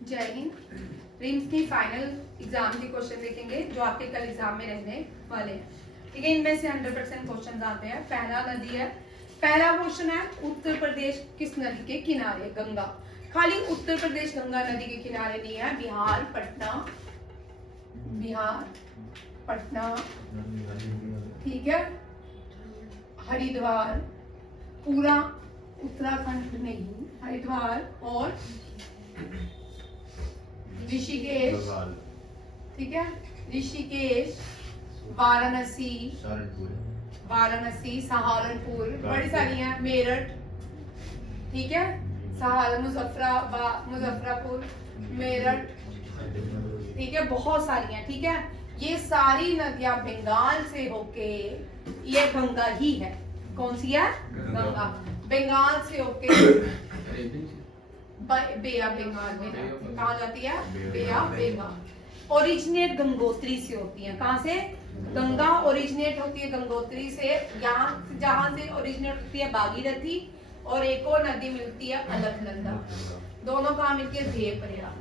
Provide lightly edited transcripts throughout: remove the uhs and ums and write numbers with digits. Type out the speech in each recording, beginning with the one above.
जय हिंद। रिम्स की final exam के क्वेश्चन देखेंगे जो आपके कल एग्जाम में रहने वाले हैं। ठीक है, इनमें से 100% क्वेश्चन आते हैं। पहला नदी है, पहला क्वेश्चन है उत्तर प्रदेश किस नदी के किनारे? गंगा। खाली उत्तर प्रदेश गंगा नदी के किनारे नहीं है, बिहार, पटना, बिहार, पटना, ठीक है, हरिद्वार, पूरा उत्तराखंड नहीं, हरिद्वार और ऋषिकेश, ठीक है, ऋषिकेश, वाराणसी, वाराणसी, सहारनपुर, बड़ी सारी हैं, मेरठ, ठीक है, मुजफ्फरपुर, मेरठ, ठीक है, बहुत सारी हैं। ठीक है, ये सारी नदियां बंगाल से होके, ये गंगा ही है। कौन सी है? गंगा। बंगाल से होके बे ऑफ बंगाल में कहा जाती है, बे ऑफ बंगाल। ओरिजिनेट गंगोत्री से होती है। कहां से? गंगा ओरिजिनेट होती है गंगोत्री से। यहाँ जहां से ओरिजिनेट होती है भागीरथी, और एक और नदी मिलती है अलकनंदा। दोनों कहां मिलती है? देव प्रयाग,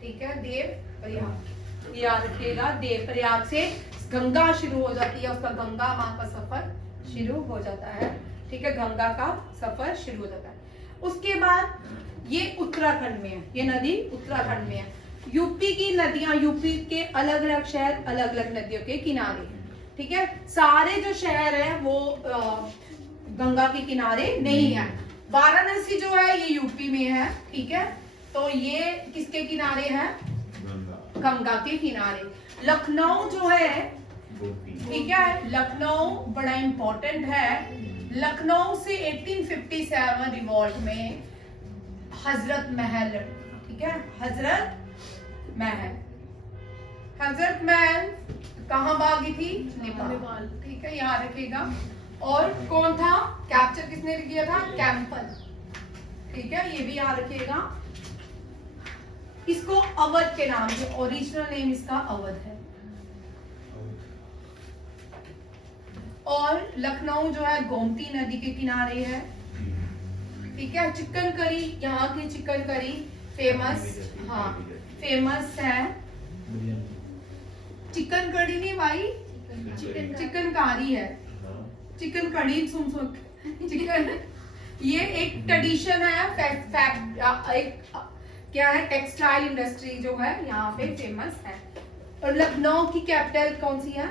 ठीक है, देव प्रयाग, याद रखिएगा। देव प्रयाग से गंगा शुरू हो जाती है, उसका गंगा माँ का सफर शुरू हो जाता है। ठीक है, गंगा का सफर शुरू हो जाता है। उसके बाद ये उत्तराखंड में है, ये नदी उत्तराखंड में है। यूपी की नदियां, यूपी के अलग अलग शहर अलग अलग नदियों के किनारे हैं। ठीक है, सारे जो शहर है वो गंगा के किनारे नहीं है। वाराणसी जो है ये यूपी में है, ठीक है, तो ये किसके किनारे है? गंगा के किनारे। लखनऊ जो है, ठीक है, लखनऊ बड़ा इंपॉर्टेंट है। लखनऊ से 1857 रिवॉल्ट में हजरत महल, ठीक है, हजरत महल, हजरत महल कहाँ भागी थी? नेपाल, ठीक है, याद रखिएगा। और कौन था? कैप्चर किसने किया था? कैंपल, ठीक है, ये भी याद रखिएगा। इसको अवध के नाम से, ओरिजिनल नेम इसका अवध है। और लखनऊ जो है गोमती नदी के किनारे है, ठीक है। चिकन करी, यहाँ की चिकन करी फेमस, हाँ फेमस है। चिकन कड़ी नहीं भाई, चिकन कारी है, चिकन कड़ी सुन चिकन। ये एक ट्रेडिशन है, एक क्या है, टेक्सटाइल इंडस्ट्री जो है यहाँ पे फेमस है। और लखनऊ की कैपिटल कौन सी है?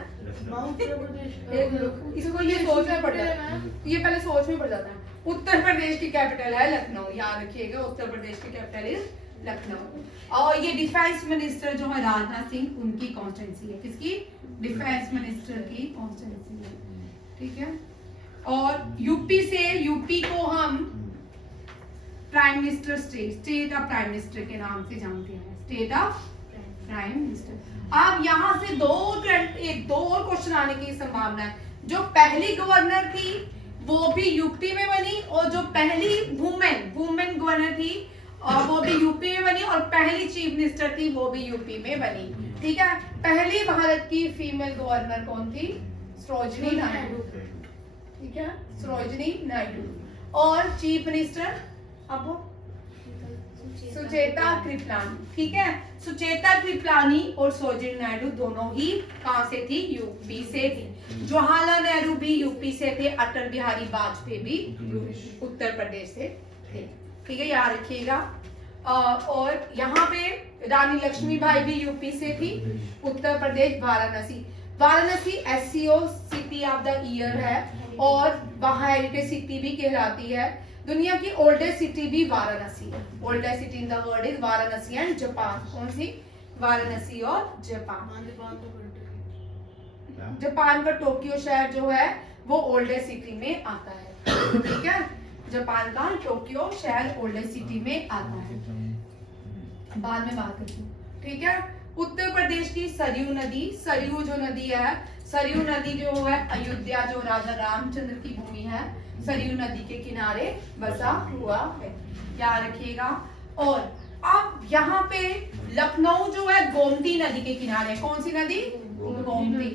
इसको ये सोच में पड़ जाता है, ये पहले सोच में पड़ जाता है। उत्तर प्रदेश की कैपिटल है लखनऊ, याद रखिएगा, उत्तर प्रदेश की कैपिटल इज लखनऊ। और ये डिफेंस मिनिस्टर जो है राजनाथ सिंह, उनकी कॉन्स्टिट्यूंसी है। किसकी? डिफेंस मिनिस्टर की कॉन्स्टिट्यूंसी है, ठीक है। और यूपी से, यूपी को हम prime minister state of prime minister के नाम से जानते हैं, स्टेट ऑफ प्राइम मिनिस्टर। अब यहाँ से दो और क्वेश्चन आने की संभावना है। जो पहली गवर्नर थी वो भी यूपी में बनी, और जो पहली वुमेन गवर्नर थी वो भी यूपी में बनी, और पहली चीफ मिनिस्टर थी वो भी यूपी में बनी, ठीक है। पहली भारत की फीमेल गवर्नर कौन थी? सरोजिनी नायडू, ठीक है, सरोजिनी नायडू। और चीफ मिनिस्टर अब सुचेता कृपलानी, ठीक है। सुचेता कृपलानी और सरोजिनी नायडू दोनों ही कहां से थी? यूपी से थी। जवाहरलाल नेहरू भी यूपी से थे, अटल बिहारी वाजपेयी भी उत्तर प्रदेश से थे, ठीक है, याद रखिएगा। और यहाँ पे रानी लक्ष्मीबाई भी यूपी से थी। Uttar Pradesh Varanasi, Varanasi SCO city of the year है, और वहां हेरिटेज सिटी भी कहलाती है। दुनिया की ओल्डेस्ट सिटी भी वाराणसी है। Oldest city in the world is Varanasi and Japan. कौन सी? वाराणसी और जापान। जापान का टोक्यो शहर जो है वो ओल्डेस्ट सिटी में आता है, ठीक है। जापान का टोक्यो शहर ओल्डेस्ट सिटी में आता है, बाद में बात करती हूँ, ठीक है। उत्तर प्रदेश की सरयू नदी, सरयू जो नदी है, सरयू नदी जो है अयोध्या जो राजा रामचंद्र की भूमि है, सरयू नदी के किनारे बसा हुआ है, याद रखिएगा। और अब यहाँ पे लखनऊ जो है गोमती नदी के किनारे, कौन सी नदी? गोमती,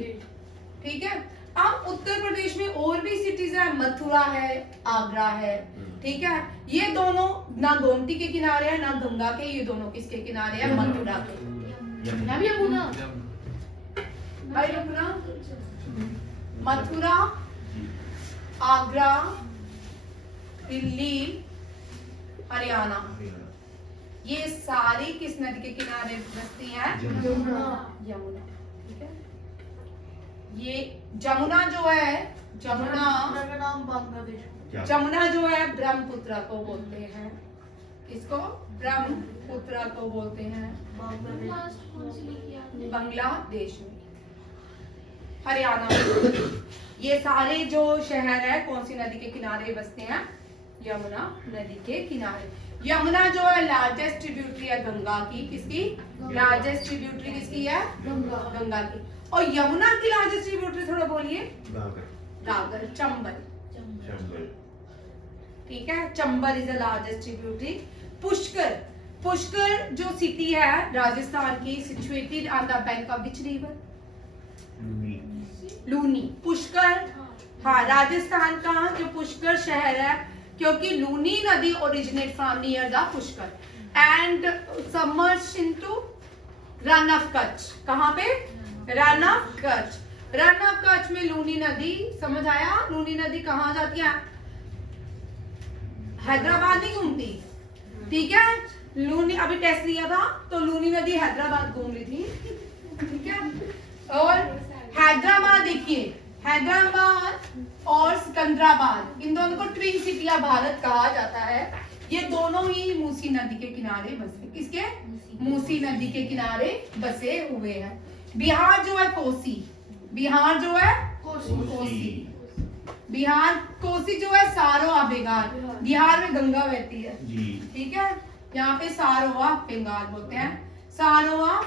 ठीक है। अब उत्तर प्रदेश में और भी सिटीज है, मथुरा है, आगरा है, ठीक है, ये दोनों ना गोमती के किनारे है ना गंगा के, ये दोनों किसके किनारे है? मथुरा के। भाई रुकना। मथुरा, आगरा, दिल्ली, हरियाणा, ये सारी किस नदी के किनारे बसती हैं? यमुना। ठीक है, ये जमुना जो है, जमुना जो है ब्रह्मपुत्र को बोलते हैं। इसको ब्रह्मपुत्र को बोलते हैं बांग्लादेश में, हरियाणा में। ये सारे जो शहर है कौन सी नदी के किनारे बसते हैं? यमुना नदी के किनारे। यमुना जो है लार्जेस्ट ट्रिब्यूटरी है गंगा की। किसकी? लार्जेस्ट ट्रिब्यूटरी किसकी है? गंगा की। और यमुना की लार्जेस्ट ट्रिब्यूटरी थोड़ा बोलिए। घाघर, चंबल। ठीक है, Chambal is the largest tributary. Pushkar, Pushkar जो सिटी है राजस्थान की, situated on the bank of which river? Luni. Pushkar, हाँ, राजस्थान का जो पुष्कर शहर है, क्योंकि लूनी नदी originate from near the Pushkar and submerge into run of Kutch. कहाँ पे? Run of Kutch. Run of Kutch में लूनी नदी, समझ आया? लूनी नदी कहाँ जाती है? हैदराबाद नहीं घूमती, ठीक है। लूनी अभी टेस्ट लिया था तो लूनी नदी हैदराबाद घूम रही थी, ठीक है। और हैदराबाद देखिए, हैदराबाद और सिकंदराबाद, इन दोनों को ट्विन सिटी ऑफ भारत कहा जाता है। ये दोनों ही मूसी नदी के किनारे बसे। किसके? मूसी नदी के किनारे बसे हुए हैं। बिहार जो है कोसी, बिहार जो है कोसी, बिहार कोसी जो है सारोआ बेगार। बिहार में गंगा बहती है, ठीक है। यहाँ पे सारोआ बंगाल बोलते हैं, सारोआ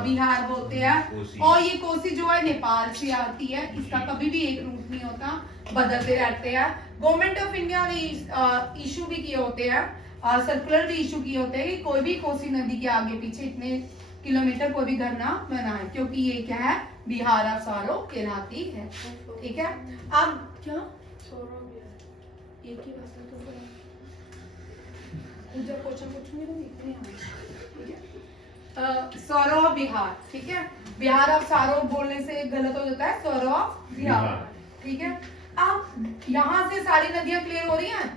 बिहार बोलते हैं। और ये कोसी जो है नेपाल से आती है, इसका कभी भी एक रूट नहीं होता, बदलते रहते हैं। गवर्नमेंट ऑफ इंडिया ने इशू भी किए होते हैं, सर्कुलर भी इशू किए होते हैं कि कोई भी कोसी नदी के आगे पीछे इतने किलोमीटर कोई भी घर ना बनाए, क्योंकि ये क्या है? बिहार ऑफ सारो कहलाती है, ठीक है। अब क्या एक ही बात है तो जब क्वेश्चन पूछूंगी तो इतने ठीक है। सौरव बिहार, ठीक है। बिहार ऑफ सारो बोलने से गलत हो जाता है, सौरव बिहार, ठीक है। अब यहाँ से सारी नदियां क्लियर हो रही हैं।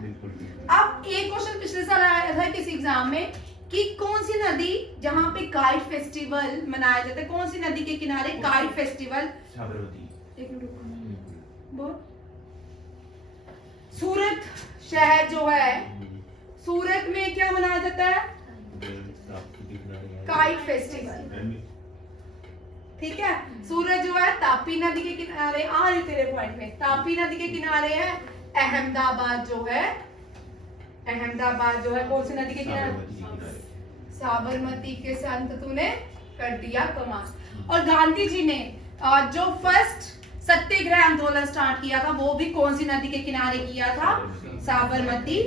अब एक क्वेश्चन पिछले साल आया था किसी एग्जाम में कि कौन सी नदी जहाँ पे काइट फेस्टिवल मनाया जाता है, कौन सी नदी के किनारे काइट फेस्टिवल? एक मिनट बोल। सूरत शहर जो है, सूरत में क्या मनाया जाता है? काइट फेस्टिवल, ठीक है। सूरत जो है तापी नदी के किनारे, आ रही तेरे पॉइंट में, तापी नदी के किनारे है। अहमदाबाद जो है, अहमदाबाद जो है कौन सी नदी के किनारे? साबरमती के संत तूने कर दिया कमाल। और गांधी जी ने जो फर्स्ट सत्याग्रह आंदोलन स्टार्ट किया था वो भी कौन सी नदी के किनारे किया था? साबरमती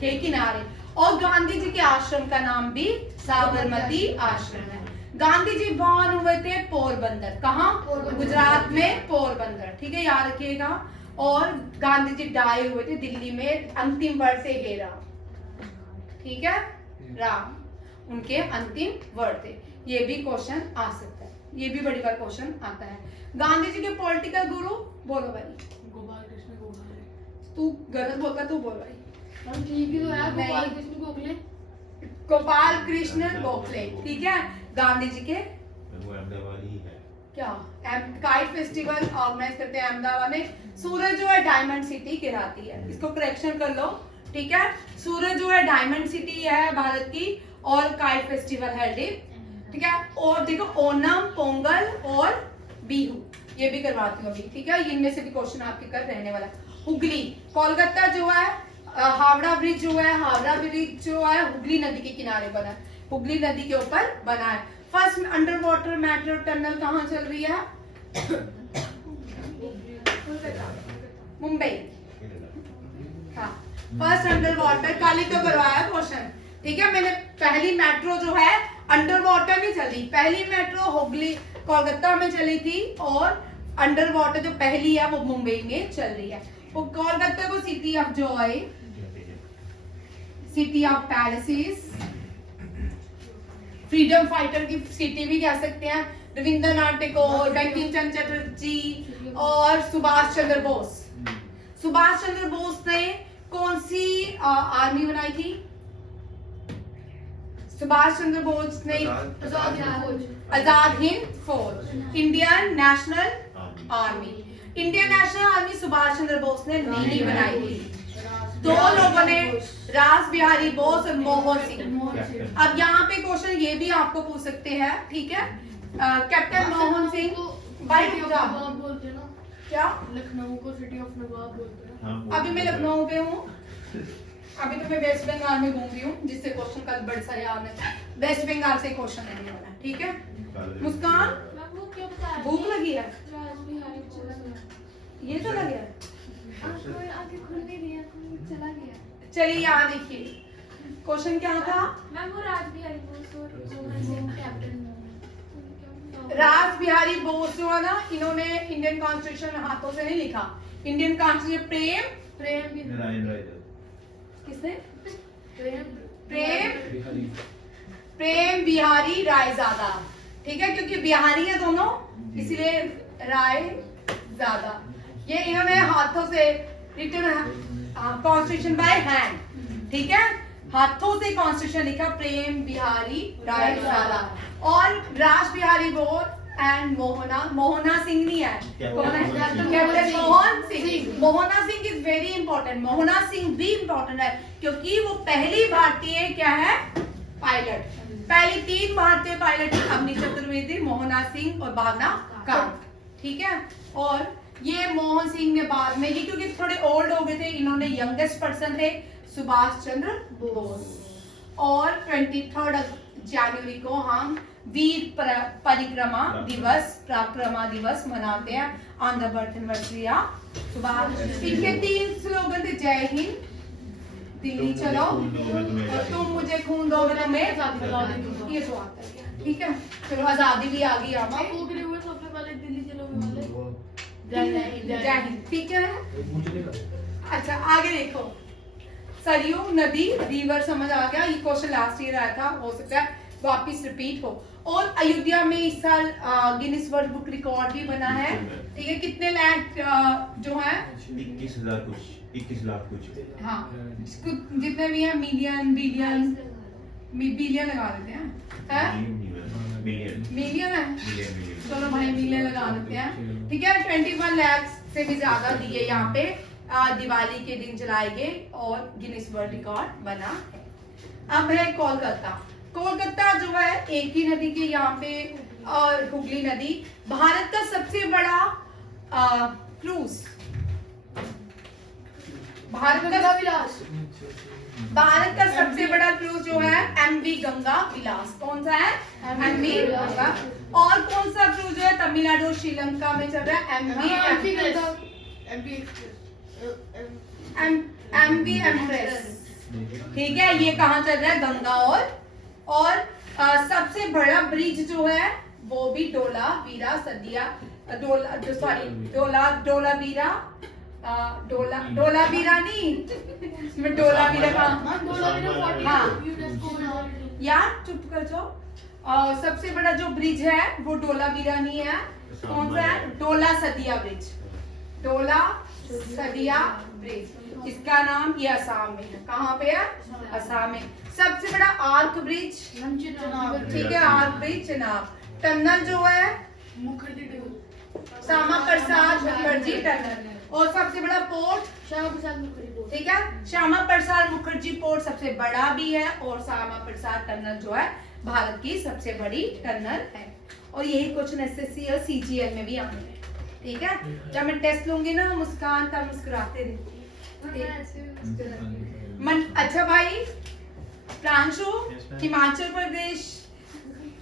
के किनारे। और गांधी जी के आश्रम का नाम भी साबरमती आश्रम है। गांधी जी बॉर्न हुए थे पोरबंदर, कहाँ? गुजरात में पोरबंदर, ठीक है, याद रखिएगा। और गांधी जी डाई हुए थे दिल्ली में, अंतिम वर्ड से हे राम, ठीक है, राम उनके अंतिम वर्ड थे। ये भी क्वेश्चन आ सकता है, ये भी बड़ी बार क्वेश्चन आता है। गांधी जी के पॉलिटिकल गुरु बोलो भाई। गोपाल कृष्ण गोखले। तू गलत बोलता, तू बोल भाई। हम ठीक ही तो है, गोपाल कृष्ण गोखले। गोपाल कृष्ण गोखले, ठीक है। गांधी जी के वो अहमदाबाद ही है क्या? काइट फेस्टिवल ऑर्गेनाइज करते हैं अहमदाबाद में। सूरत जो है डायमंड सिटी कहलाती है, इसको करेक्शन कर लो, ठीक है। सूरत जो है डायमंड सिटी है भारत की, और काइट फेस्टिवल है, ठीक है। और देखो ओनम, पोंगल और बिहू, ये भी करवाती हूँ अभी, ठीक है। इनमें से भी क्वेश्चन आपके कर रहने वाला। हुगली, कोलकाता जो है, हावड़ा ब्रिज जो है, हावड़ा ब्रिज जो है हुगली नदी के किनारे बना है, हुगली नदी के ऊपर बना है। First under water metro tunnel कहाँ चल रही है? मुंबई, हाँ। फर्स्ट अंडर वाटर, कल ही तो करवाया क्वेश्चन, ठीक है। मैंने पहली मेट्रो जो है अंडर वाटर नहीं चली, पहली मेट्रो हुगली कोलकाता में चली थी, और अंडर वाटर जो पहली है वो मुंबई में चल रही है। वो कोलकाता को city of Joy city of palaces, freedom fighter की सिटी भी कह सकते हैं, रविंद्रनाथ टैगोर, बंकिम चंद्र चटर्जी और सुभाष चंद्र बोस। सुभाष चंद्र बोस ने कौन सी आर्मी बनाई थी? सुभाष चंद्र बोस ने Azad Hind Fauj, Indian National Army. Indian National Army Subhash Chandra Bose ने नहीं बनाई थी। दो लोगों ने, रास बिहारी बोस और मोहन सिंह। अब यहाँ पे क्वेश्चन ये भी आपको पूछ सकते हैं, ठीक है? कैप्टन मोहन सिंह भाई नवाब बोलते हैं ना, क्या? लखनऊ को सिटी ऑफ नवाब बोलते हैं। हाँ, अभी मैं लखनऊ पे हूँ, अभी तो मैं वेस्ट बंगाल में घूम रही हूँ, जिससे क्वेश्चन कल बड़े सारे आने हैं। वेस्ट बंगाल से क्वेश्चन नहीं होना, ठीक है? मुस्कान, वो क्या बता रही भूख लगी है? राजबिहारी बोस ये चला गया है? कोई आगे खुल नहीं रही है, कोई चला गया। चलिए यहाँ देखिए, क्वेश्चन क्या था? मैम वो राजबिहारी बोस और कैप्टन रास बिहारी बोस जो है ना, इन्होंने इंडियन कॉन्स्टिट्यूशन हाथों से नहीं लिखा। इंडियन कॉन्स्टिट्यूशन किसने? प्रेम बिहारी रायजादा, ठीक है? क्योंकि बिहारी है दोनों, इसलिए रायजादा। ये इन्होंने हाथों से रिटन कॉन्स्टिट्यूशन बाय हैंड, ठीक है? हाथों से कॉन्स्टिट्यूशन लिखा प्रेम बिहारी रायजादा। और रास बिहारी बोस एंड मोहना सिंह नहीं है, captain Mohan Singh. Mohan Singh is very important. Mohan Singh भी इंपॉर्टेंट है क्योंकि वो पहली भारतीय क्या है? पायलट। पहली 3 भारतीय पायलट अग्नि चतुर्वेदी, मोहना सिंह और भावना कांत, ठीक है? और ये मोहन सिंह ने बाद में, ये क्योंकि थोड़े ओल्ड हो गए थे, इन्होंने यंगेस्ट पर्सन थे सुभाष चंद्र बोस। और 23 जनवरी को हम वीर परिक्रमा दिवस मनाते हैं, on the birth anniversary of Subhash. इनके 3 स्लोगन थे, जय हिंद, दिल्ली चलो, और तुम मुझे खून दोगे तो मैं ये तो आता है, ठीक है? चलो आजादी भी आ गई यहाँ पे। हुए सबसे पहले दिल्ली चलोगे वाले जय हिंद, ठीक है? अच्छा आगे देखो, सरयू नदी, रिवर समझ आ गया। ये क्वेश्चन लास्ट ईयर आया था, हो सकता है वापिस रिपीट हो। और अयोध्या में इस साल गिनीज वर्ल्ड बुक रिकॉर्ड भी बना है, ठीक है? कितने लैंड जो है 21,000 कुछ, 21 लाख कुछ। हाँ, जितने भी हैं, मिलियन बिलियन बिलियन लगा देते हैं, मिलियन है, चलो भाई मिलियन लगा देते हैं, ठीक है? 21 लाख से भी ज्यादा दिए यहाँ पे दिवाली के दिन जलाए गए और गिनीज वर्ल्ड रिकॉर्ड बना है। अब है कोलकाता। कोलकाता जो है एक ही नदी के यहाँ पे, और हुगली नदी। भारत का सबसे बड़ा क्रूज, भारत का सबसे बड़ा क्रूज जो है एमवी गंगा विलास। कौन सा है? एमवी गंगा। और कौन सा क्रूज जो है तमिलनाडु श्रीलंका में चल रहा है? एमवी एम्प्रेस, ठीक है? ये कहाँ चल रहा है? गंगा। और सबसे बड़ा ब्रिज जो है वो भी डोलावीरा सदिया, डोलावीरा नहीं, मैं डोलावीरा का, हाँ यार चुप कर जाओ। सबसे बड़ा जो ब्रिज है वो डोलावीरा नहीं है, कौन सा है? डोला सदिया ब्रिज, डोला सदिया ब्रिज। इसका नाम ये असम में है। कहाँ पे है? असम में। सबसे बड़ा आर्क ब्रिज, ठीक है? Arch bridge Chenab. टनल जो है श्यामा प्रसाद मुखर्जी टनल। और सबसे बड़ा पोर्ट श्यामा प्रसाद मुखर्जी पोर्ट, ठीक है? श्यामा प्रसाद मुखर्जी पोर्ट सबसे बड़ा भी है, और श्यामा प्रसाद टनल जो है भारत की सबसे बड़ी टनल है। और यही क्वेश्चन एसएससी और सीजीएल में भी आने हैं, ठीक है? जब मैं टेस्ट लूंगी ना मुस्कान, तब मुस्कुराते रहती अच्छा भाई Pranshu, Himachal Pradesh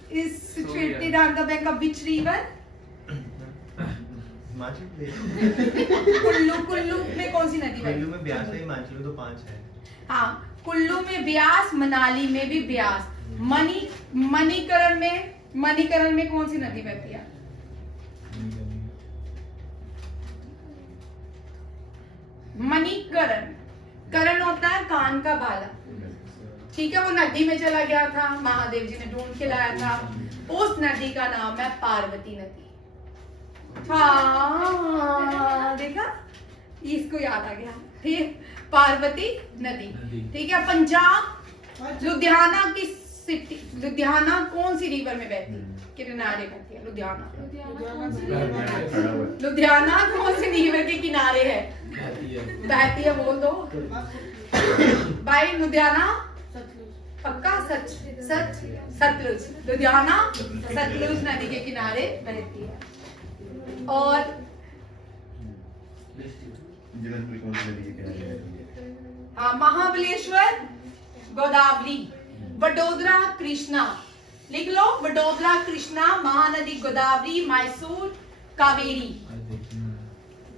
is situated on the bank of which river? Kullu में कौन सी नदी है? कुल्लू में ब्यास है, हिमाचल में तो 5 है। हाँ, कुल्लू में ब्यास, मनाली में भी ब्यास। मणिकरण में कौन सी नदी बहती है? मणिकरण, करण होता है कान का बाला, ठीक है, वो नदी में चला गया था, महादेव जी ने ढूंढ के लाया था। उस नदी का नाम है पार्वती नदी। हाँ देखा, इसको याद आ गया। ठीक, पार्वती नदी। ठीक है, पंजाब लुधियाना की सिटी, लुधियाना कौन सी रिवर में बहती है, किनारे बहती है लुधियाना? लुधियाना कौन सी रिवर के किनारे है? बहती है, बोल दो भाई। लुधियाना पक्का? सच सच सतलुज। लुधियाना सतलुज नदी के किनारे बहती है। और जलंधर कौन सी नदी के किनारे है? महाबलेश्वर गोदावरी, वडोदरा कृष्णा। लिख लो, वडोदरा कृष्णा, महानदी गोदावरी, मैसूर कावेरी,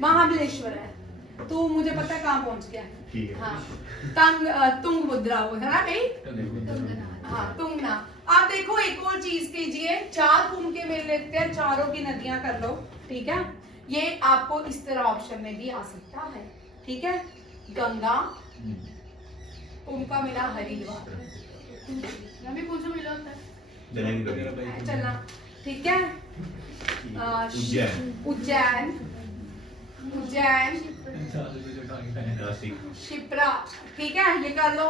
महाबलेश्वर है। तो मुझे पता है कहाँ पहुंच गया। ठीक है। हाँ, तुंगभद्रा वो है ना भाई? हाँ, तुंगना। आप देखो एक और चीज कीजिए, 4 कुंभ के मेल लेते हैं, चारों की नदियां कर लो। ठीक है, ये आपको इस तरह ऑप्शन में भी आ सकता है। ठीक है, गंगा, कुंभ का मिला हरिद्वार, अभी कुछ मिला होता है चलेंगे कभी। चलना। ठीक है, उज्जैन, उज्जैन, उज्जैन, नासिक, शिप्रा। ठीक है, ये कर लो।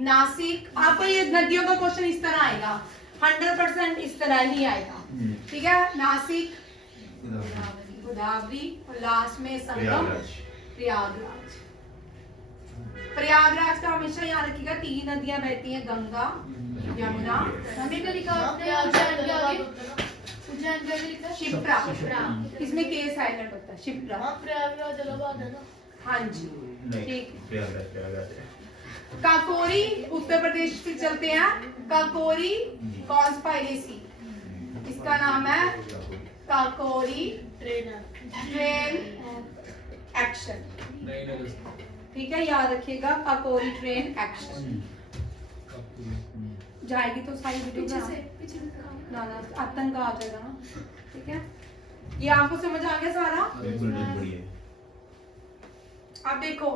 नासिक। आपको ये नदियों का क्वेश्चन इस तरह आएगा, 100% इस तरह ही आएगा। ठीक है, नासिक, गोदावरी, और लास्ट में संगम प्रयागराज। प्रयागराज का हमेशा याद रखिएगा, 3 नदियां बहती हैं, गंगा, यमुना, हमें का लिखा आपने उज्जैन के आगे, उज्जैन के आगे लिखा है शिप्रा। शिप्रा। इसमें के साइलेंट होता है, शिप्रा। हाँ, प्रयागराज इलाहाबाद है ना। हाँ जी, नहीं, ठीक। प्रयागराज, प्रयागराज है। काकोरी, उत्तर प्रदेश से चलते हैं। काकोरी कॉन्स्पायरेसी, इसका नाम है काकोरी ट्रेन एक्शन। ठीक है, याद रखिएगा, काकोरी ट्रेन एक्शन। जाएगी तो सारी वीडियो पीछे से दिखाओ। ना ना, आतंक आ जाएगा ना। ठीक है, ये आपको समझ आ गया सारा? बिल्कुल बहुत बढ़िया। अब देखो,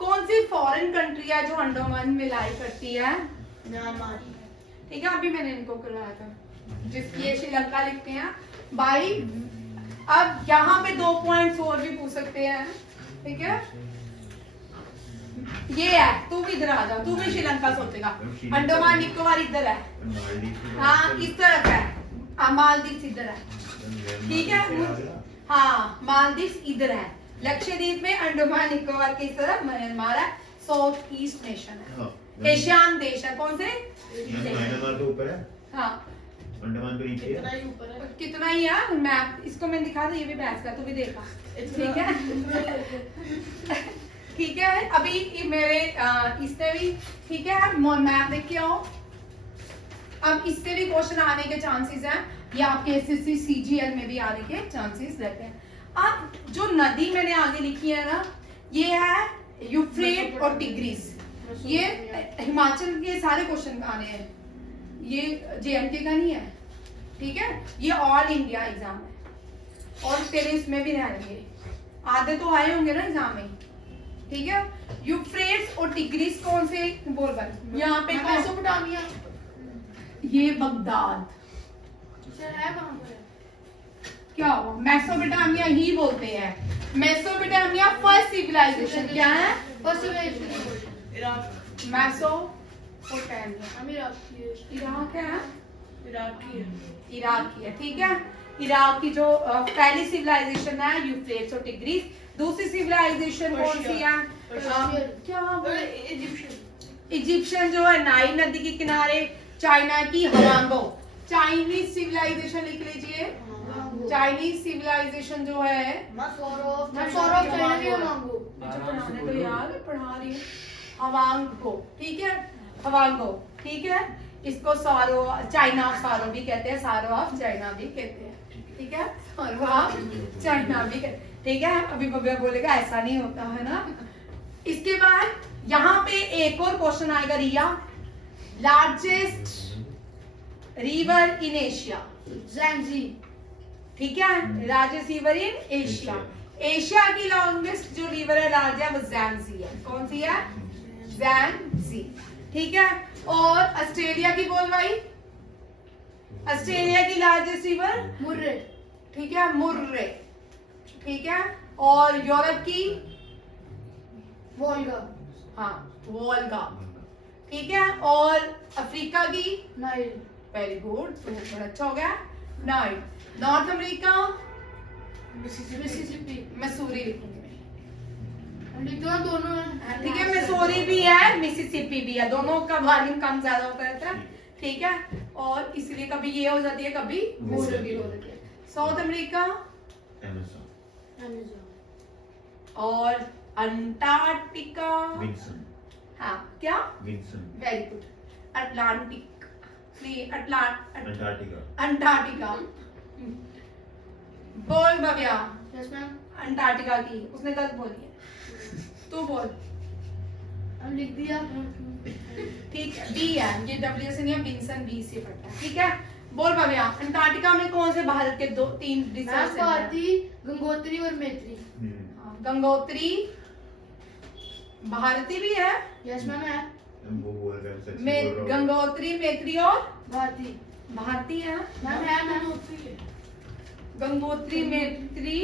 कौन सी फॉरेन कंट्री है जो अंडमान में लाई करती है? म्यांमार। ठीक है, अभी मैंने इनको कराया था, जिसकी ये श्रीलंका लिखते हैं भाई। अब यहाँ पे 2 पॉइंट्स और भी पूछ सकते हैं। ठीक है, ये है, तू भी इधर आ जा, तू भी श्रीलंका सोचेगा। अंडमान निकोबार इधर है, हाँ इस तरफ है, मालदीव इधर है। ठीक है, हाँ मालदीव इधर है, लक्षद्वीप में अंडमान निकोबार की तरफ म्यांमार है, साउथ ईस्ट नेशन है, एशियान देश है। कौन से? म्यांमार तो ऊपर है, हाँ अंडमान तो नीचे इतना है। ही ऊपर है। कितना ही है मैप, इसको मैंने दिखा था, ये भी बहस का, तू भी देखा। ठीक है ठीक है, अभी मेरे इससे भी, ठीक है, मैप देख के आओ। अब इससे भी क्वेश्चन आने के चांसेस हैं, ये आपके एसएससी सीजीएल में भी आने के चांसेस रहते हैं। अब जो नदी मैंने आगे लिखी है ना, ये है यूफ्रेट और टिग्रिस। ये हिमाचल के सारे क्वेश्चन आने हैं, ये जेएनके का नहीं है। ठीक है, ये ऑल इंडिया एग्जाम है, और तेरे इसमें भी रहेंगे, आधे तो आए होंगे ना एग्जाम में। ठीक है, यूफ्रेट्स और टिग्रिस कौन से? बोल बन यहाँ पे मेसोपोटामिया। ये बगदाद। सर है कहाँ पर है? क्या हुआ? मेसोपोटामिया ही बोलते हैं। मेसोपोटामिया फर्स्ट सिविलाइजेशन क्या है? First Iraq. मेसोपोटामिया हम इराक की है। इराक है, इराक की है। इराक की है। ठीक है, इराक की जो पहली सिविलाइजेशन है यूफ्रेट्स और टिग्रिस। दूसरी सिविलाइजेशन कौन सी है? क्या इजिप्शियन। इजिप्शियन जो है नाइल नदी के किनारे, चाइना की हवांगो। चाइनीज सिविलाइजेशन लिख लीजिए, चाइनीज सिविलाइजेशन जो है, मैं सौरभ चाइना की मांगू। पढ़ाने तो यार पढ़ा रही हूँ। हवांगो, ठीक है, हवांगो। ठीक है, इसको सारो चाइना सारो भी कहते हैं, सारो ऑफ चाइना भी कहते हैं। ठीक है, सारो ऑफ चाइना भी कहते हैं। ठीक है, अभी भव्या बोलेगा ऐसा नहीं होता है ना। इसके बाद यहाँ पे एक और क्वेश्चन आएगा, रिया, लार्जेस्ट रिवर इन एशिया। ज़ैंजी। ठीक है, largest river in Asia. Asia की लॉन्गेस्ट जो रिवर है लार्ज है वो ज़ैंजी है। कौन सी है? ज़ैंजी। ठीक है। और ऑस्ट्रेलिया की बोल भाई, ऑस्ट्रेलिया की लार्जेस्ट रिवर मुर्रे, ठीक है, मुर्रे, ठीक है। और यूरोप की, वोल्गा, हाँ वोल्गा, ठीक है। और अफ्रीका की, नाइल, वेरी गुड, तो बड़ा अच्छा हो गया, Nile. North America, Mississippi, Mussoorie लिखूंगी लिख दो दोनों हैं। मैं, ठीक है। मसूरी भी है, मिसिसिपी भी है, दोनों का वॉल्यूम कम ज्यादा होता रहता है, ठीक है। और इसलिए कभी ये हो जाती है, कभी वो वो भी हो जाती है। साउथ अमेरिका अमेज़न, और अंटार्कटिका, विंसन, हाँ क्या, विंसन, वेरी गुड। अटलांटिक, नहीं अंटार्कटिका, अंटार्कटिका। बोल भव्या, यस मैम, अंटार्कटिका की उसने गलत बोली है, तू बोल। अब लिख दिया। ठीक है, बी है ये, डब्ल्यू से नहीं है, विंसन बी से पढ़ता है, ठीक है। बोल भव्या, अंटार्कटिका में कौन से भारत के 2-3 मैम रिसर्च सेंटर हैं? भारती, गंगोत्री और मैत्री। हाँ, गंगोत्री, भारती भी है, यस मैम है। वो बोल रहे हैं सच में बोल रहा हूँ। गंगोत्री, मैत्री और भारती, भारती है। मैम है मैम। गंगोत्री, मैत्री,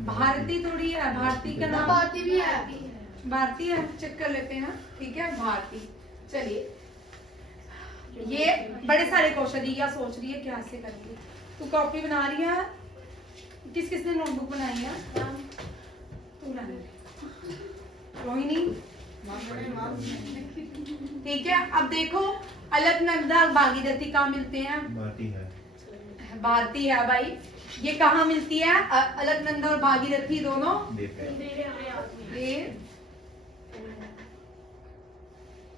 भारती थोड़ी है, भारती का नाम भारती भी है। भारती है, चेक कर लेते हैं, ठीक है, भारती। चलिए, ये बड़े सारे क्वेश्चन, ये सोच रही है क्या से करेंगे। तू कॉपी बना रही है, किसने नोटबुक बनाई है? तू बना रही है, रोहिणी, ठीक है। अब देखो, अलकनंदा और भागीरथी कहाँ मिलते हैं? भारती है, भारती है भाई, ये कहाँ मिलती है? अलकनंदा और भागीरथी दोनों देते हैं। ये,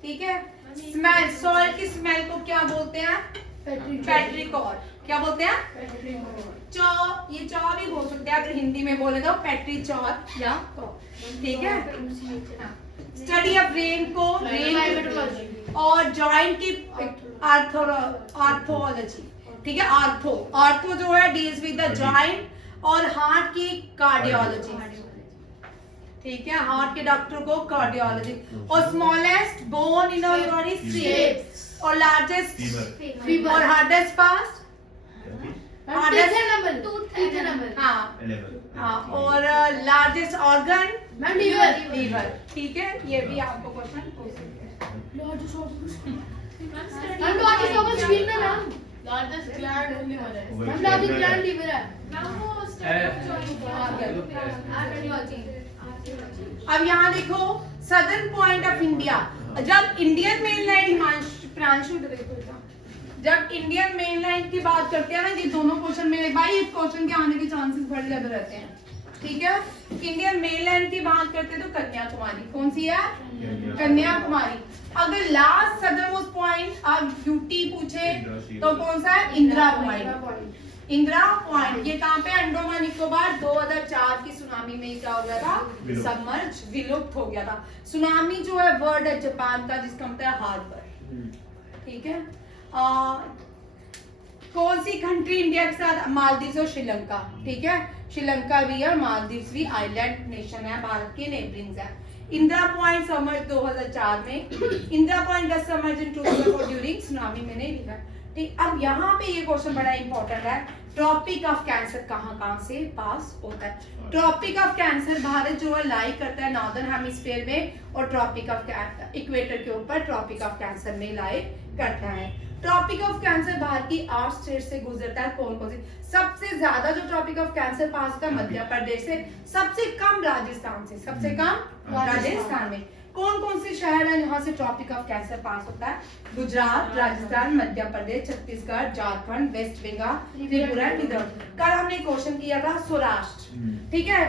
ठीक है। स्मेल, सॉइल की स्मेल को क्या बोलते हैं? पेट्रिकॉर। क्या बोलते हैं? चौ, ये चौ भी बोल सकते हैं अगर हिंदी में बोले तो, पेट्रीचौर या तो, ठीक है। स्टडी ऑफ रेन को, रेन और जॉइंट की आर्थोलॉजी, ठीक है। आर्थो, आर्थो जो है डील्स विद द जॉइंट, और हार्ट की कार्डियोलॉजी, ठीक है, हार्ट के डॉक्टर को कार्डियोलॉजी। और smallest bone in our body stapes, और लार्जेस्ट फीवर, और हार्डेस्ट फास्ट, तीसरा नंबर। हाँ 11, हाँ। और largest organ, ma'am liver. Liver, ठीक है। ये भी आपको क्वेश्चन पूछ सकते हैं। मैम लार्जेस्ट ऑर्गन स्क्रीन में मैम। लार्जेस्ट ग्लैंड लीवर है। मैम लार्जेस्ट ग्लैंड लीवर है। अब यहाँ देखो, सदर्न पॉइंट ऑफ इंडिया, जब इंडियन मेनलैंड, प्रांशु देखो, जब इंडियन मेनलैंड की बात करते हैं ना, ये दोनों क्वेश्चन में भाई इस क्वेश्चन के आने के चांसेस बड़े ज्यादा रहते हैं, ठीक है। इंडियन मेनलैंड की बात करते हैं तो कन्याकुमारी, कौन सी है? कन्याकुमारी। अगर लास्ट सदर्न मोस्ट पॉइंट अब यूटी पूछे तो कौन सा है? इंदिरा पॉइंट। इंदिरा पॉइंट ये कहाँ पे? अंडमान निकोबार। 2004 की सुनामी में क्या हो गया था? सबमर्ज, विलुप्त हो गया था। सुनामी जो है वर्ड है जापान का, जिसका मतलब है हार्बर, ठीक है। कौन सी कंट्री इंडिया के साथ? मालदीव और श्रीलंका, ठीक है। श्रीलंका भी है, मालदीव भी आइलैंड नेशन है, भारत के नेबरिंग है। इंदिरा पॉइंट समर्ज 2004 में, इंदिरा पॉइंट का समर्ज इन 2004 ड्यूरिंग सुनामी में नहीं लिखा, ठीक। अब यहाँ पे ये क्वेश्चन बड़ा इंपॉर्टेंट है, ट्रॉपिक ऑफ कैंसर कहाँ से पास होता है? ट्रॉपिक ऑफ कैंसर भारत जो है लाई करता है नॉर्दर्न हेमिस्फीयर में, और ट्रॉपिक ऑफ इक्वेटर के ऊपर ट्रॉपिक ऑफ कैंसर में लाई करता है। ट्रॉपिक ऑफ कैंसर भारत की 8 स्टेट से गुजरता है। कौन कौन सी? सबसे ज्यादा जो ट्रॉपिक ऑफ कैंसर पास होता है मध्य प्रदेश से, सबसे कम राजस्थान से, सबसे कम राजस्थान में। कौन कौन से शहर हैं जहां से ट्रॉपिक ऑफ कैंसर पास होता है? गुजरात, राजस्थान, मध्य प्रदेश, छत्तीसगढ़, झारखंड, वेस्ट बंगाल, त्रिपुरा, विदर्भ। कल हमने क्वेश्चन किया था सौराष्ट्र, ठीक है।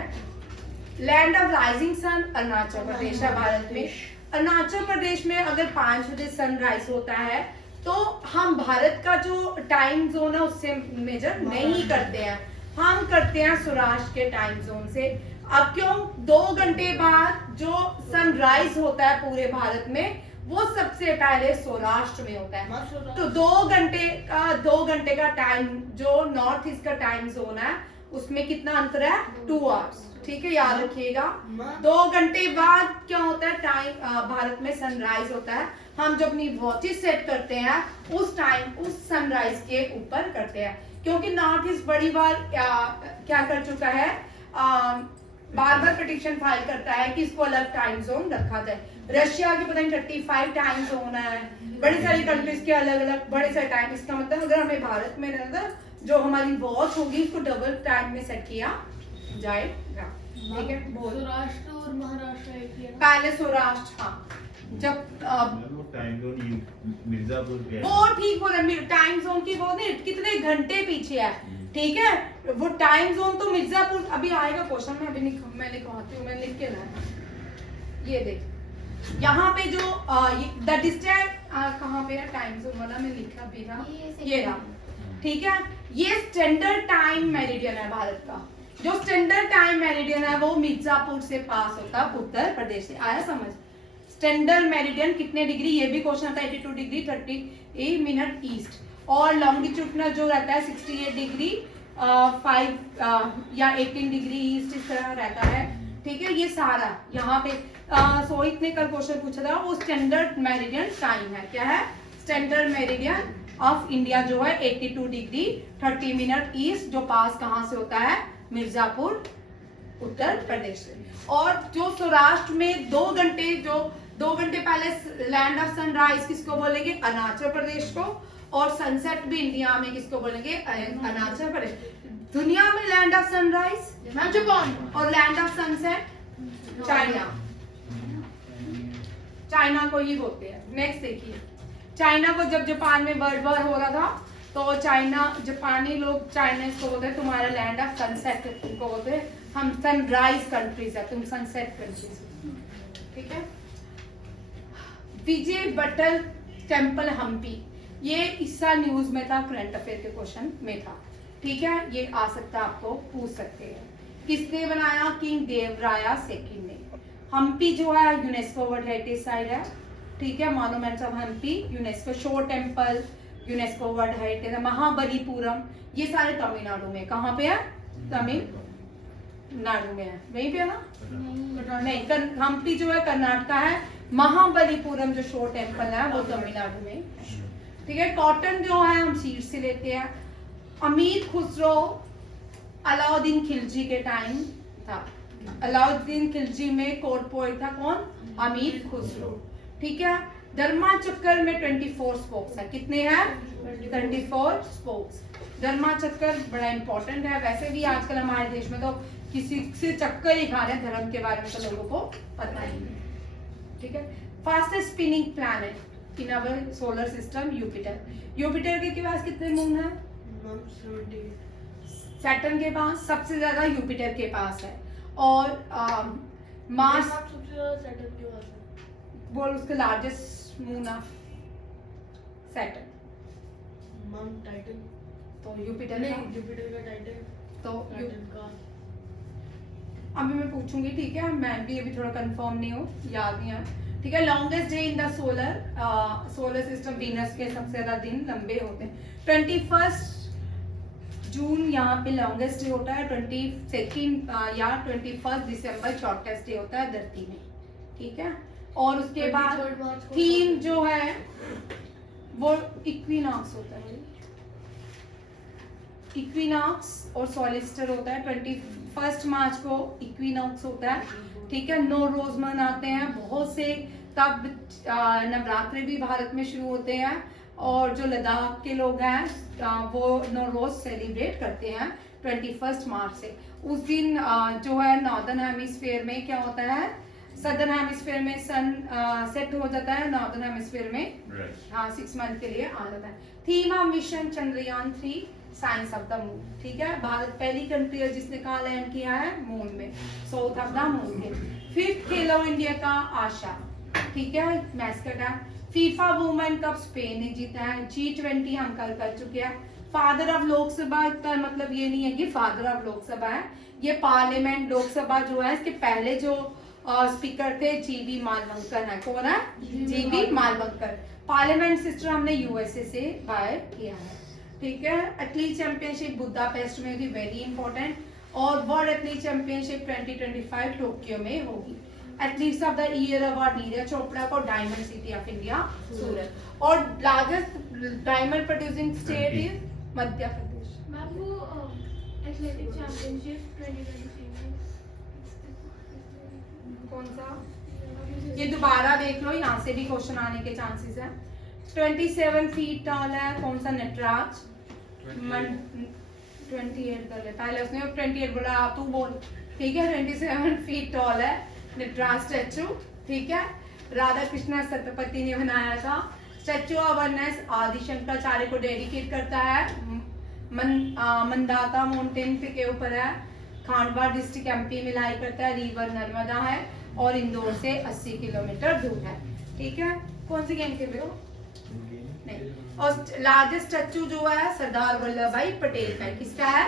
Land of rising sun Arunachal Pradesh है भारत में। अरुणाचल प्रदेश में अगर 5 बजे सनराइज होता है तो हम भारत का जो टाइम जोन है उससे मेजर नहीं करते हैं, हम करते हैं सौराष्ट्र के टाइम जोन से। अब क्यों? 2 घंटे बाद जो सनराइज होता है पूरे भारत में, वो सबसे पहले सौराष्ट्र में होता है। तो 2 घंटे का टाइम जो नॉर्थ ईस्ट का टाइम जोन है उसमें कितना अंतर है? 2 आवर्स, ठीक है, याद रखिएगा। 2 घंटे बाद क्या होता है? टाइम भारत में सनराइज होता है। हम जो अपनी वॉचेस सेट करते हैं उस टाइम उस सनराइज के ऊपर करते हैं, क्योंकि नॉर्थ ईस्ट बड़ी बार क्या कर चुका है, बार बार पिटिशन फाइल करता है कि इसको अलग टाइम जोन रखा जाए। रशिया के पता नहीं 35 टाइम जोन है, बड़ी सारी कंट्रीज के अलग अलग बड़े सारे टाइम। इसका मतलब अगर हमें भारत में रहना, जो हमारी वॉच होगी उसको डबल टाइम में सेट किया जाएगा। ठीक है, बोल। सौराष्ट्र और महाराष्ट्र एक ही है ना? पहले सौराष्ट्र, हाँ, जब वो टाइम जोन मिर्जापुर के वो ठीक बोल रहे, टाइम जोन की वो नहीं, कितने घंटे पीछे है, ठीक है, वो टाइम जोन तो मिर्जापुर अभी आएगा क्वेश्चन में, अभी मैं लिखवाती हूँ, मैं लिख के लाया। ये देख यहाँ पे जो द डिस्टेंस कहाँ पे है टाइम जोन वाला, मैं लिखा भी था, ये रहा, ठीक है। ये स्टैंडर्ड टाइम मेरिडियन है भारत का। जो स्टैंडर्ड टाइम मेरिडियन है वो मिर्जापुर से पास होता है, उत्तर प्रदेश से। आया समझ? स्टैंडर्ड मेरिडियन कितने डिग्री, ये भी क्वेश्चन आता है, 82 डिग्री 30 मिनट ईस्ट। और लॉन्गिट्यूडनल जो रहता है 68 डिग्री 5 या 18 डिग्री ईस्ट, इस तरह रहता है, ठीक है। ये सारा यहाँ पे सोहित ने कल क्वेश्चन पूछा था, वो स्टैंडर्ड मेरिडियन टाइम है। क्या है? स्टैंडर्ड मेरिडियन ऑफ इंडिया जो है 82 डिग्री 30 मिनट ईस्ट, जो पास कहाँ से होता है? मिर्जापुर, उत्तर प्रदेश से। और जो सौराष्ट्र में 2 घंटे, जो 2 घंटे पहले लैंड ऑफ सनराइज किसको बोलेंगे? अरुणाचल प्रदेश को। और सनसेट भी इंडिया में किसको बोलेंगे? अरुणाचल प्रदेश। दुनिया में लैंड ऑफ सनराइज जापान, और land of sunset China. China को ही बोलते हैं। नेक्स्ट देखिए, चाइना को जब जापान में वर्ल्ड वॉर हो रहा था तो चाइना, जापानी लोग चाइनीज को बोलते हैं तुम्हारा लैंड ऑफ सनसेट, तुमको बोलते हैं हम सनराइज कंट्रीज है, तुम सनसेट कंट्रीज, ठीक है। विजय बटल टेम्पल हम्पी, ये इस साल न्यूज में था, करंट अफेयर के क्वेश्चन में था, ठीक है। ये आ सकता है, आपको पूछ सकते हैं। किसने बनाया? किंग देवराया सेकंड ने। हम्पी जो है यूनेस्को वर्ल्ड हेरिटेज साइट है, ठीक है। Monuments of Hampi UNESCO, shore temple UNESCO world heritage है। महाबलीपुरम, ये सारे तमिलनाडु में। कहाँ पे है? तमिलनाडु में है, वहीं पे है ना? नहीं, हम्पी जो है कर्नाटका है। महाबलीपुरम जो शोर टेम्पल है वो तमिलनाडु में, ठीक है। कॉटन जो है हम सीड से लेते हैं। अमीर खुसरो अलाउद्दीन खिलजी के टाइम था। अलाउद्दीन खिलजी में कोर्ट पोएट था कौन? अमीर खुसरो, ठीक है। धर्मा चक्कर में 24 स्पोक्स है। कितने हैं? 24 स्पोक्स। धर्मा चक्कर बड़ा इंपॉर्टेंट है। वैसे भी आजकल हमारे देश में तो किसी से चक्कर ही खा रहे हैं, धर्म के बारे में तो लोगों को पता ही नहीं, ठीक है। Fastest spinning planet in our solar system Jupiter. Jupiter के पास कितने मून है? सैटर्न के पास सबसे ज्यादा यूपिटर के पास है। और मार्स सबसे ज्यादा सैटर्न के पास है। बोल उसके largest moon of Saturn, Titan, तो यूपिटर नहीं, जुपिटर का टाइटन, तो सैटर्न का। अभी मैं पूछूंगी, ठीक है। मैं भी अभी थोड़ा कंफर्म नहीं हूँ, याद नहीं है, ठीक है। Longest day in the solar system, Venus के सबसे ज्यादा दिन लंबे होते हैं। 21 जून यहाँ पे लॉन्गेस्ट डे होता है। 22 या 21 दिसंबर शॉर्टेस्ट डे होता है धरती में, ठीक है। और उसके बाद थीम जो है वो इक्विनॉक्स होता है। इक्विनॉक्स और सोलिस्टर होता है। 21 मार्च को इक्विनॉक्स होता है, ठीक है। नवरोज मनाते हैं बहुत से, तब नवरात्रे भी भारत में शुरू होते हैं। और जो लद्दाख के लोग हैं वो नवरोज सेलिब्रेट करते हैं 21 मार्च से। उस दिन जो है नॉर्दर्न हेमिस्फीयर में क्या होता है? सदर्न हेमिस्फीयर में सन सेट हो जाता है, नॉर्दर्न हेमिस्फीयर में हाँ 6 मंथ के लिए आ जाता है। Theme of mission Chandrayaan 3 science of the moon, ठीक है। भारत पहली कंट्री है जिसने कहा लैंड किया है? मून में, साउथ ऑफ द मून के। 5th खेलो इंडिया का आशा, ठीक है, मैस्कट है। फीफा वुमेन कप स्पेन ने जीता है। G20 हम कल कर चुके हैं। फादर ऑफ लोकसभा का मतलब ये नहीं है कि फादर ऑफ लोकसभा है, ये पार्लियामेंट लोकसभा जो है इसके पहले जो स्पीकर थे जीबी मालवंकर है। कौन है? जीबी मालवंकर। पार्लियामेंट सिस्टम हमने यूएसए से बाय किया है, ठीक है। एथलीट चैंपियनशिप बुदापेस्ट में भी वेरी इंपॉर्टेंट। और वर्ल्ड एथलीट चैंपियनशिप 2025 टोक्यो में होगी। Athletes of the year award Neeraj Chopra को, डायमंड सिटी ऑफ इंडिया सूरत, और largest diamond producing state is Madhya Pradesh. Ma'am वो एथलेटिक चैंपियनशिप 2023 में कौन सा? ये दोबारा देख लो, यहाँ से भी क्वेश्चन आने के चांसेस है। 27 फीट टॉल है कौन सा? नटराज। 28 कर ले, पहले उसने 28 बोला, आप तू बोल, ठीक है। 27 फीट टॉल है नटराज स्टैचू, ठीक है। राधा कृष्णा सतपति ने बनाया था। स्टैचू ऑफ वननेस आदि शंकराचार्य को डेडिकेट करता है। मंदाता माउंटेन के ऊपर है। खांडवा डिस्ट्रिक्ट एमपी में लाई करता है। रिवर नर्मदा है और इंदौर से 80 किलोमीटर दूर है, ठीक है। कौन सी गेम खेल रहे हो? नहीं। और लार्जेस्ट स्टैचू जो है सरदार वल्लभ भाई पटेल का है। किसका है?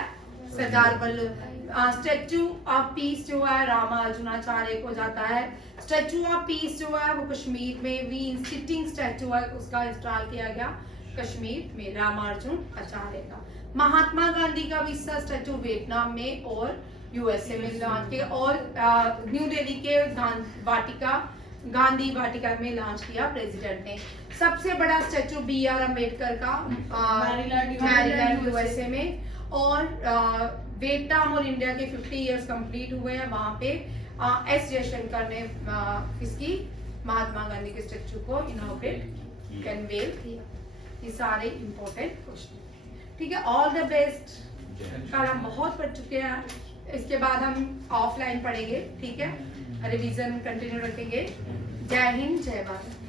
Sardar Vallabh. Statue of peace जो है रामार्जुनाचार्य को जाता है। स्टैचू ऑफ पीस जो है वो कश्मीर में भी सिटिंग स्टैचू है, उसका इंस्टॉल किया गया कश्मीर में रामार्जुन आचार्य का। महात्मा गांधी का भी स्टैचू वियतनाम में और यूएसए में लॉन्च किया, और न्यू दिल्ली के गांधी वाटिका में लॉन्च किया प्रेसिडेंट ने। सबसे बड़ा स्टैचू BR अम्बेडकर का मैरीलैंड यूएसए में, और वियतनाम और इंडिया के 50 इयर्स कंप्लीट हुए हैं, वहां पे एस जयशंकर ने इसकी महात्मा गांधी के स्टैचू को इनॉग्रेट कन्वेल किया। ये सारे इंपॉर्टेंट क्वेश्चन, ठीक है। All the best. कल हम बहुत पढ़ चुके हैं, इसके बाद हम ऑफलाइन पढ़ेंगे, ठीक है। रिवीजन कंटिन्यू रखेंगे। जय हिंद, जय भारत।